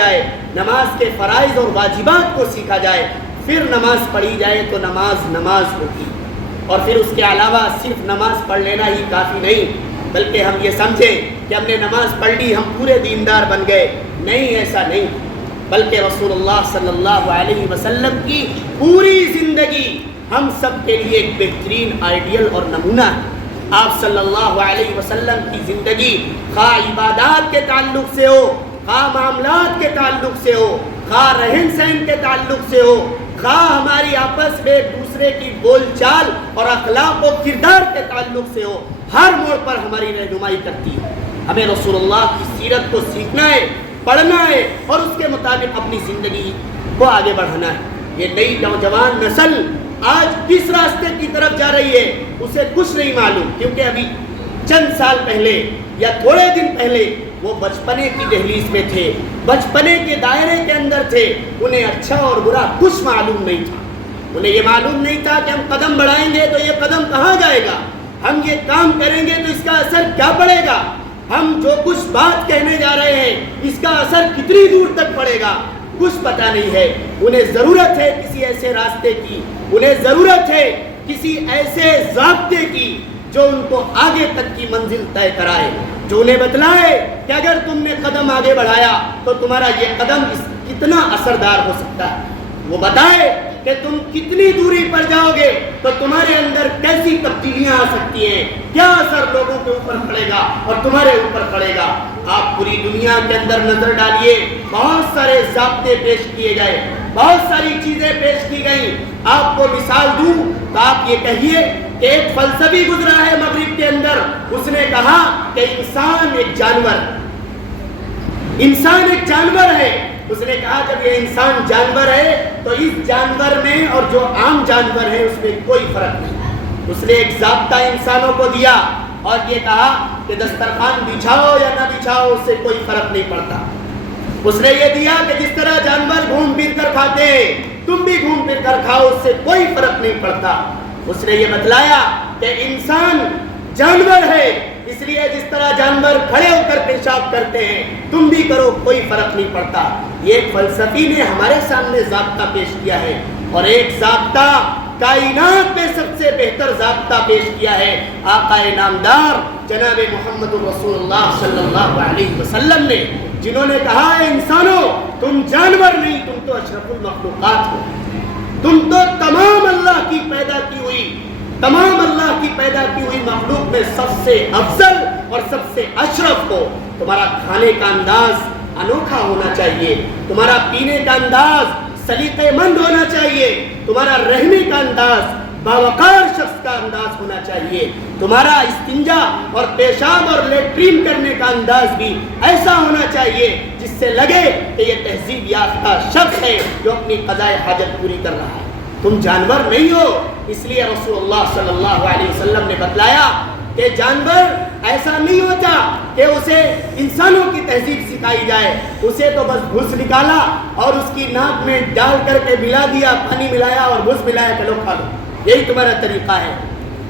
جائے، نماز کے فرائض اور واجبات کو سیکھا جائے، پھر نماز پڑھی جائے تو نماز ہوگی۔ اور پھر اس کے علاوہ صرف نماز پڑھ لینا ہی کافی نہیں، بلکہ ہم یہ سمجھیں کہ ہم نے نماز پڑھ لی ہم پورے دیندار بن گئے، نہیں، ایسا نہیں، بلکہ رسول اللہ صلی اللہ علیہ وسلم کی پوری زندگی ہم سب کے لیے ایک بہترین آئیڈیل اور نمونہ ہے۔ آپ صلی اللہ علیہ وسلم کی زندگی خواہ عبادات کے تعلق سے ہو، خواہ معاملات کے تعلق سے ہو، خواہ رہن سہن کے تعلق سے ہو، خواہ ہماری آپس میں ایک دوسرے کی بول چال اور اخلاق و کردار کے تعلق سے ہو، ہر موڑ پر ہماری رہنمائی کرتی ہے۔ ہمیں رسول اللہ کی سیرت کو سیکھنا ہے، پڑھنا ہے اور اس کے مطابق اپنی زندگی کو آگے بڑھانا ہے۔ یہ نئی نوجوان نسل آج کس راستے کی طرف جا رہی ہے اسے کچھ نہیں معلوم، کیونکہ ابھی چند سال پہلے یا تھوڑے دن پہلے وہ بچپنے کی دہلیز میں تھے، بچپنے کے دائرے کے اندر تھے، انہیں اچھا اور برا کچھ معلوم نہیں تھا۔ انہیں یہ معلوم نہیں تھا کہ ہم قدم بڑھائیں گے تو یہ قدم کہاں جائے گا، ہم یہ کام کریں گے تو اس کا اثر کیا پڑے گا، ہم جو کچھ بات کہنے جا رہے ہیں اس کا اثر کتنی دور تک پڑے گا، کچھ پتہ نہیں ہے۔ انہیں ضرورت ہے کسی ایسے راستے کی، انہیں ضرورت ہے کسی ایسے ضابطے کی جو ان کو آگے تک کی منزل طے کرائے، جو انہیں بتلائے کہ اگر تم نے قدم آگے بڑھایا تو تمہارا یہ قدم کتنا اثردار ہو سکتا ہے، وہ بتائے کہ تم کتنی دوری پر جاؤ گے تو تمہارے اندر کیسی تبدیلیاں آ سکتی ہیں، کیا اثر لوگوں کے اوپر پڑے گا اور تمہارے اوپر پڑے گا۔ آپ پوری دنیا کے اندر نظر ڈالیے، بہت سارے ضابطے پیش کیے گئے، بہت ساری چیزیں پیش کی گئیں۔ آپ کو مثال دوں تو آپ یہ کہیے کہ ایک فلسفی گزرا ہے مغرب کے اندر، اس نے کہا کہ انسان ایک جانور ہے۔ اس نے کہا جب یہ انسان جانور ہے تو اس جانور میں اور جو عام جانور ہے اس میں کوئی فرق نہیں۔ اس نے ایک ضابطہ انسانوں کو دیا اور یہ کہا کہ دسترخوان بچھاؤ یا نہ بچھاؤ اس سے کوئی فرق نہیں پڑتا۔ اس نے یہ دیا کہ جس طرح جانور گھوم پھر کر کھاتے ہیں تم بھی گھوم پھر کر کھاؤ، اس سے کوئی فرق نہیں پڑتا۔ اس نے یہ بتلایا کہ انسان جانور ہے، اس لیے جس طرح جانور کھڑے ہو کر پیشاب کرتے ہیں تم بھی کرو، کوئی فرق نہیں پڑتا۔ یہ ایک فلسفی نے ہمارے سامنے ضابطہ پیش کیا ہے، اور ایک ضابطہ کائنات میں سب سے بہتر ضابطہ پیش کیا ہے آقا نامدار جناب محمد رسول اللہ صلی اللہ علیہ وسلم نے، جنہوں نے کہا ہے انسانوں تم جانور نہیں، تم تو اشرف المخلوقات ہو، تم تو تمام اللہ کی پیدا کی ہوئی مخلوق میں سب سے افضل اور سب سے اشرف ہو۔ تمہارا کھانے کا انداز انوکھا ہونا چاہیے، تمہارا پینے کا انداز سلیقہ مند ہونا چاہیے، تمہارا رہنے کا انداز باوقار شخص کا انداز ہونا چاہیے، تمہارا استنجا اور پیشاب اور لیٹرین کرنے کا انداز بھی ایسا ہونا چاہیے جس سے لگے کہ یہ تہذیب یافتہ شخص ہے جو اپنی قضائے حاجت پوری کر رہا ہے۔ تم جانور نہیں ہو، اس لیے رسول اللہ صلی اللہ علیہ وسلم نے بتلایا کہ جانور ایسا نہیں ہوتا کہ اسے انسانوں کی تہذیب سکھائی جائے، اسے تو بس بھوس نکالا اور اس کی ناک میں ڈال کر کے ملا دیا، پانی ملایا اور بھوس ملایا کہ لو کھا لو، یہی تمہارا طریقہ ہے۔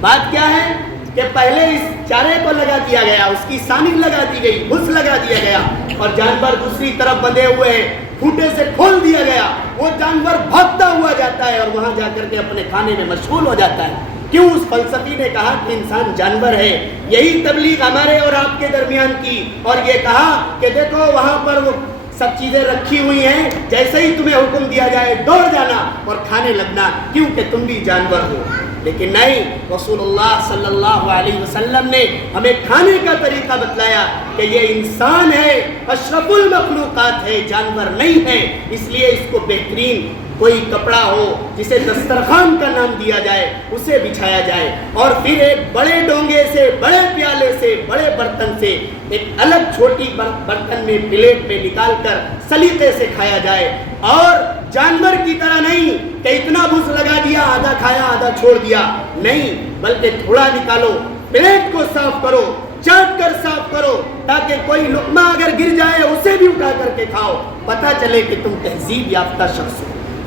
بات کیا ہے کہ پہلے اس چارے کو لگا دیا گیا، اس کی سانگ لگا دی گئی، بھوس لگا دیا گیا، اور جانور دوسری طرف بندھے ہوئے ہیں، کھوٹے سے کھول دیا گیا، وہ جانور بھاگتا ہوا جاتا ہے اور وہاں جا کر کے اپنے کھانے میں مشغول ہو جاتا ہے۔ کیوں؟ اس فلسفی نے کہا کہ انسان جانور ہے۔ یہی تبلیغ ہمارے اور آپ کے درمیان کی، اور یہ کہا کہ دیکھو وہاں پر وہ سب چیزیں رکھی ہوئی ہیں، جیسے ہی تمہیں حکم دیا جائے دوڑ جانا اور کھانے لگنا، کیونکہ تم بھی جانور ہو۔ لیکن نہیں، رسول اللہ صلی اللہ علیہ وسلم نے ہمیں کھانے کا طریقہ بتلایا کہ یہ انسان ہے، اشرف المخلوقات ہے، جانور نہیں ہے، اس لیے اس کو بہترین کوئی کپڑا ہو جسے دسترخوان کا نام دیا جائے اسے بچھایا جائے، اور پھر ایک بڑے ڈونگے سے، بڑے پیالے سے، بڑے برتن سے ایک الگ چھوٹی برتن میں پلیٹ میں نکال کر سلیقے سے کھایا جائے، اور جانور کی طرح نہیں کہ اتنا بھوس لگا دیا، آدھا کھایا آدھا چھوڑ دیا، نہیں، بلکہ تھوڑا نکالو، پلیٹ کو صاف کرو، چاٹ کر صاف کرو، تاکہ کوئی لقمہ اگر گر جائے اسے بھی اٹھا کر کے کھاؤ، پتہ چلے کہ تم تہذیب یافتہ شخص ہو۔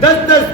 10-10,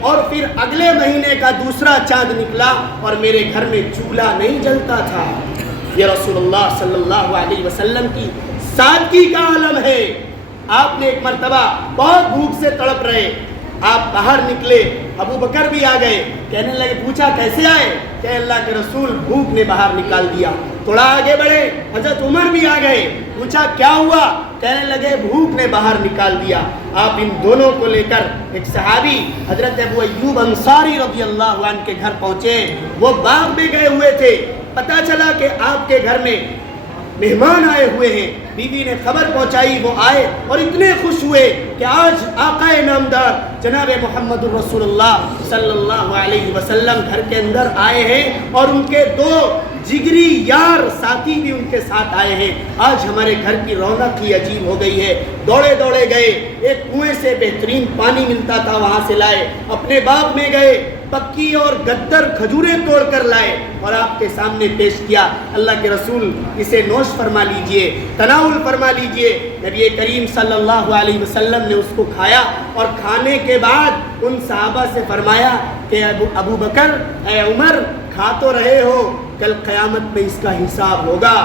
اور پھر اگلے مہینے کا دوسرا چاند نکلا اور میرے گھر میں چولہا نہیں جلتا تھا۔ یہ رسول اللہ صلی اللہ علیہ وسلم کی سادگی کا عالم ہے۔ آپ نے ایک مرتبہ بہت بھوک سے تڑپ رہے، آپ باہر نکلے، ابو بکر بھی آ گئے، کہنے لگے، پوچھا کیسے آئے؟ کہ اللہ کے رسول بھوک نے باہر نکال دیا۔ تھوڑا آگے بڑھے، حضرت عمر بھی آ گئے، پوچھا کیا ہوا؟ کہنے لگے بھوک نے باہر نکال دیا۔ آپ ان دونوں کو لے کر ایک صحابی حضرت ابو ایوب انصاری رضی اللہ عنہ کے گھر پہنچے۔ وہ باغ میں گئے ہوئے تھے، پتہ چلا کہ آپ کے گھر میں مہمان آئے ہوئے ہیں۔ بیوی نے خبر پہنچائی، وہ آئے اور اتنے خوش ہوئے کہ آج آقا نامدار جناب محمد الرسول اللہ صلی اللہ علیہ وسلم گھر کے اندر آئے ہیں اور ان کے دو جگری یار ساتھی بھی ان کے ساتھ آئے ہیں۔ آج ہمارے گھر کی رونق ہی عجیب ہو گئی ہے۔ دوڑے دوڑے گئے، ایک کنویں سے بہترین پانی ملتا تھا وہاں سے لائے، اپنے باغ میں گئے، پکی اور گدر کھجوریں توڑ کر لائے اور آپ کے سامنے پیش کیا۔ اللہ کے رسول اسے نوش فرما لیجئے، تناول فرما لیجئے۔ نبی کریم صلی اللہ علیہ وسلم نے اس کو کھایا اور کھانے کے بعد ان صحابہ سے فرمایا کہ ابو بکر، اے عمر، کھا تو رہے ہو، کل قیامت میں اس کا حساب ہوگا،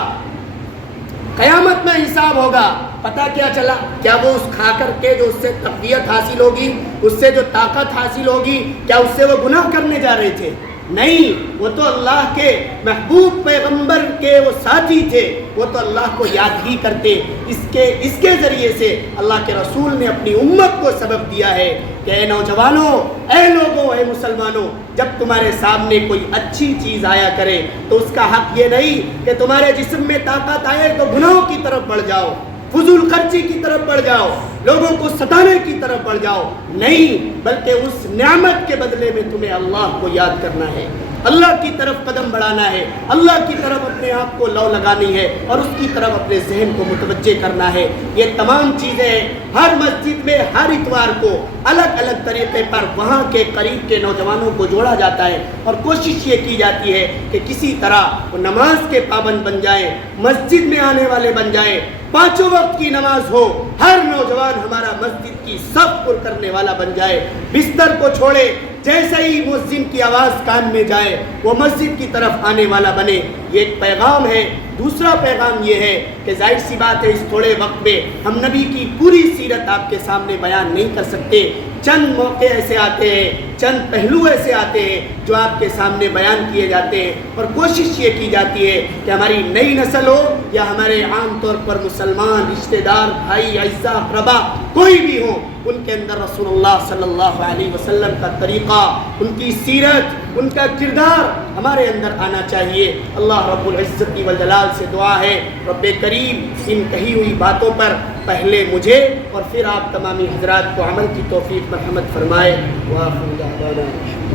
قیامت میں حساب ہوگا۔ پتہ کیا چلا؟ کیا وہ اس کھا کر کے جو اس سے تقویت حاصل ہوگی، اس سے جو طاقت حاصل ہوگی، کیا اس سے وہ گناہ کرنے جا رہے تھے؟ نہیں، وہ تو اللہ کے محبوب پیغمبر کے وہ ساتھی تھے، وہ تو اللہ کو یاد ہی کرتے۔ اس کے ذریعے سے اللہ کے رسول نے اپنی امت کو سبق دیا ہے کہ اے نوجوانوں، اے لوگوں، اے مسلمانوں، جب تمہارے سامنے کوئی اچھی چیز آیا کرے تو اس کا حق یہ نہیں کہ تمہارے جسم میں طاقت آئے تو گناہوں کی طرف بڑھ جاؤ، فضول خرچی کی طرف بڑھ جاؤ، لوگوں کو ستانے کی طرف بڑھ جاؤ۔ نہیں، بلکہ اس نعمت کے بدلے میں تمہیں اللہ کو یاد کرنا ہے، اللہ کی طرف قدم بڑھانا ہے، اللہ کی طرف اپنے آپ کو لو لگانی ہے اور اس کی طرف اپنے ذہن کو متوجہ کرنا ہے۔ یہ تمام چیزیں ہر مسجد میں ہر اتوار کو الگ الگ طریقے پر وہاں کے قریب کے نوجوانوں کو جوڑا جاتا ہے اور کوشش یہ کی جاتی ہے کہ کسی طرح وہ نماز کے پابند بن جائیں، مسجد میں آنے والے بن جائیں، پانچوں وقت کی نماز ہو، ہر نوجوان ہمارا مسجد کی صف پر کرنے والا بن جائے، بستر کو چھوڑے، جیسے ہی مؤذن کی آواز کان میں جائے وہ مسجد کی طرف آنے والا بنے۔ یہ ایک پیغام ہے۔ دوسرا پیغام یہ ہے کہ ظاہر سی بات ہے اس تھوڑے وقت میں ہم نبی کی پوری سیرت آپ کے سامنے بیان نہیں کر سکتے۔ چند موقع ایسے آتے ہیں، چند پہلو ایسے آتے ہیں جو آپ کے سامنے بیان کیے جاتے ہیں اور کوشش یہ کی جاتی ہے کہ ہماری نئی نسل ہو یا ہمارے عام طور پر مسلمان رشتہ دار، بھائی، اعزاء، اقربا، کوئی بھی ہو، ان کے اندر رسول اللہ صلی اللہ علیہ وسلم کا طریقہ، ان کی سیرت، ان کا کردار ہمارے اندر آنا چاہیے۔ اللہ رب العزت والجلال سے دعا ہے، رب کریم ان کہی ہوئی باتوں پر پہلے مجھے اور پھر آپ تمامی حضرات کو عمل کی توفیق مرحمت فرمائے۔ وآخر دعوانا